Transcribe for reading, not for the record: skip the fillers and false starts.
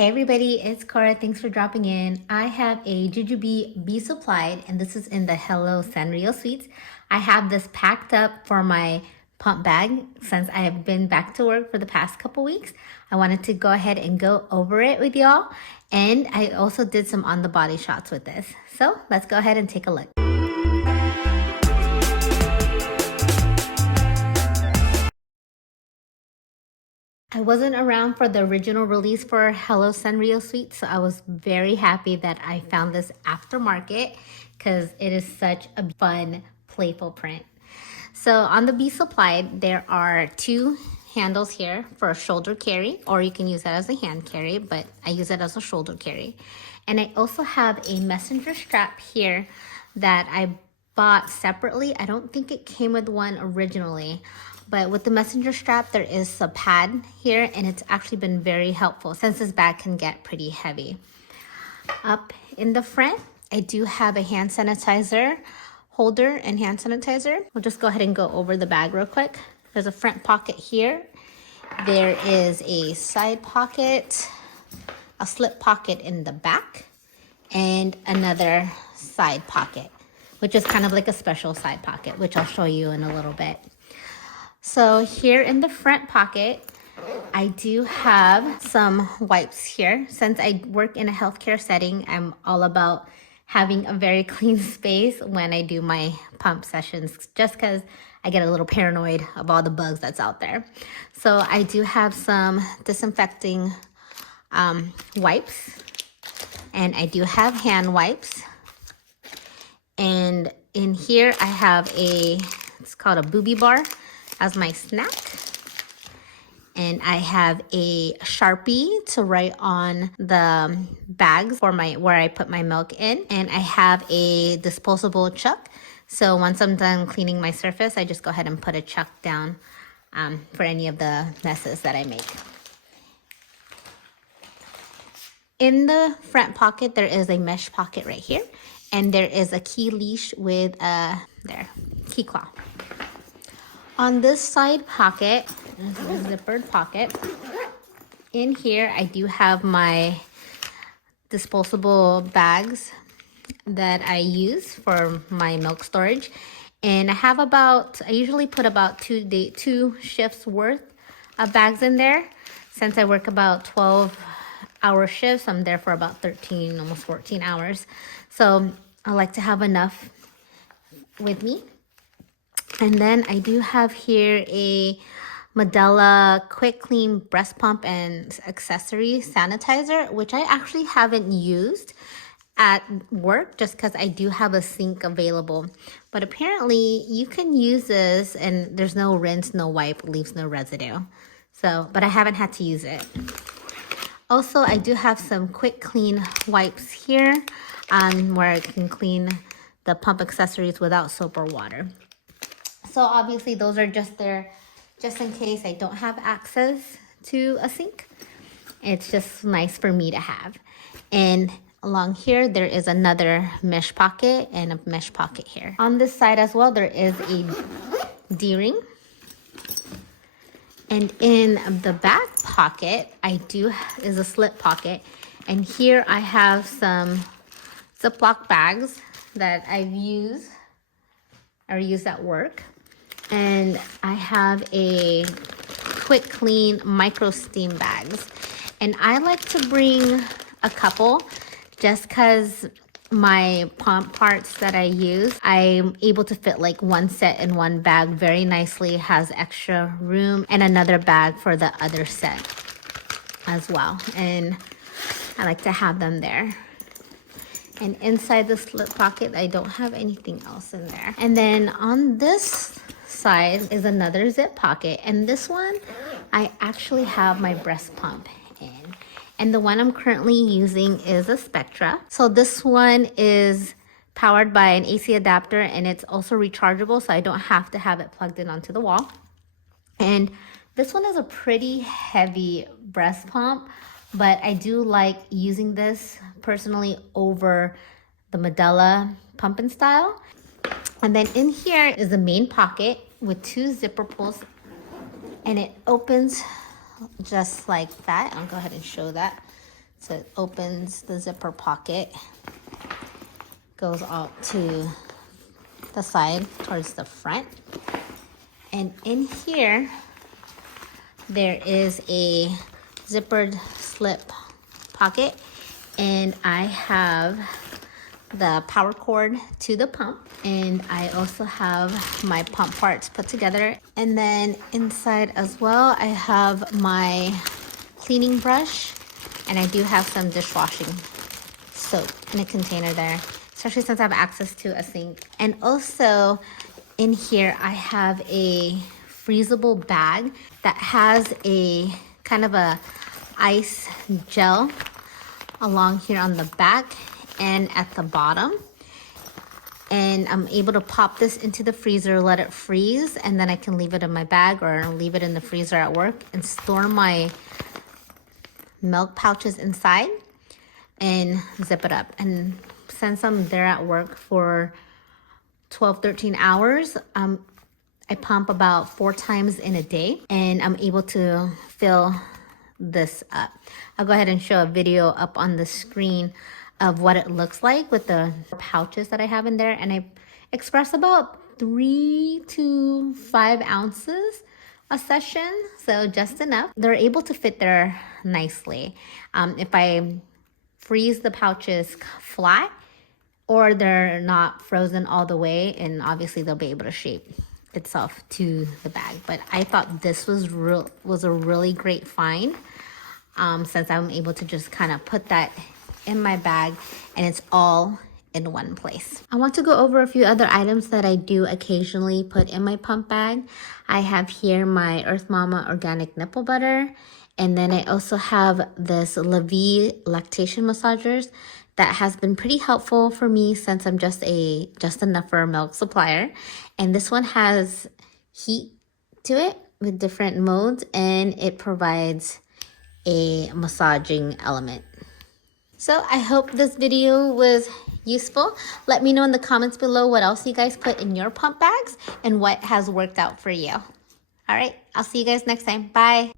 Hey everybody, it's Cora. Thanks for dropping in. I have a Jujube Be Supplied, and this is in the Hello Sanrio Suites. I have this packed up for my pump bag since I have been back to work for the past couple weeks. I wanted to go ahead and go over it with y'all, and I also did some on the body shots with this. So let's go ahead and take a look. I wasn't around for the original release for Hello Sanrio Suite, so I was very happy that I found this aftermarket because it is such a fun, playful print. So on the Be Supplied, there are two handles here for a shoulder carry, or you can use that as a hand carry, but I use it as a shoulder carry. And I also have a messenger strap here that I bought separately. I don't think it came with one originally. But with the messenger strap, there is a pad here, and it's actually been very helpful since this bag can get pretty heavy. Up in the front, I do have a hand sanitizer holder and hand sanitizer. We'll just go ahead and go over the bag real quick. There's a front pocket here. There is a side pocket, a slip pocket in the back, and another side pocket, which is kind of like a special side pocket, which I'll show you in a little bit. So here in the front pocket, I do have some wipes here. Since I work in a healthcare setting, I'm all about having a very clean space when I do my pump sessions, just because I get a little paranoid of all the bugs that's out there. So I do have some disinfecting wipes, and I do have hand wipes. And in here I have it's called a booby bar as my snack. And I have a Sharpie to write on the bags for where I put my milk in. And I have a disposable chuck. So once I'm done cleaning my surface, I just go ahead and put a chuck down for any of the messes that I make. In the front pocket, there is a mesh pocket right here. And there is a key leash with a key claw. On this side pocket, this is a zippered pocket. In here, I do have my disposable bags that I use for my milk storage. And I usually put about two shifts worth of bags in there. Since I work about 12-hour shifts, I'm there for about 13, almost 14 hours. So I like to have enough with me. And then I do have here a Medela Quick Clean Breast Pump and Accessory Sanitizer, which I actually haven't used at work just because I do have a sink available. But apparently you can use this and there's no rinse, no wipe, leaves no residue. But I haven't had to use it. Also, I do have some quick clean wipes here where I can clean the pump accessories without soap or water. So obviously those are just there just in case I don't have access to a sink. It's just nice for me to have. And along here, there is another mesh pocket and a mesh pocket here. On this side as well, there is a D-ring. And in the back pocket, is a slip pocket. And here I have some Ziploc bags that I've used at work. And I have a quick clean micro steam bags. And I like to bring a couple just because my pump parts that I use, I'm able to fit like one set in one bag very nicely, has extra room, and another bag for the other set as well. And I like to have them there. And inside the slip pocket, I don't have anything else in there. And then on this side is another zip pocket. And this one, I actually have my breast pump in. And the one I'm currently using is a Spectra. So this one is powered by an AC adapter, and it's also rechargeable, so I don't have to have it plugged in onto the wall. And this one is a pretty heavy breast pump, but I do like using this personally over the Medela pump and style. And then in here is the main pocket with two zipper pulls, and it opens just like that. I'll go ahead and show that So it opens the zipper pocket, goes out to the side towards the front. And in here, there is a zippered slip pocket, and I have the power cord to the pump, and I also have my pump parts put together. And then inside as well, I have my cleaning brush, and I do have some dishwashing soap in a container there, especially since I have access to a sink. And also in here, I have a freezable bag that has a kind of a ice gel along here on the back and at the bottom. And I'm able to pop this into the freezer, let it freeze, and then I can leave it in my bag or leave it in the freezer at work and store my milk pouches inside and zip it up. And since I'm there at work for 12-13 hours, I pump about 4 times in a day, and I'm able to fill this up. I'll go ahead and show a video up on the screen of what it looks like with the pouches that I have in there. And I express about 3 to 5 ounces a session, so just enough. They're able to fit there nicely. If I freeze the pouches flat, or they're not frozen all the way, and obviously they'll be able to shape itself to the bag. But I thought this was a really great find, since I'm able to just kind of put that in my bag and it's all in one place. I want to go over a few other items that I do occasionally put in my pump bag. I have here my Earth Mama organic nipple butter, and then I also have this La Vie lactation massagers that has been pretty helpful for me since I'm just enough for a milk supplier. And this one has heat to it with different modes, and it provides a massaging element. So I hope this video was useful. Let me know in the comments below what else you guys put in your pump bags and what has worked out for you. All right, I'll see you guys next time. Bye.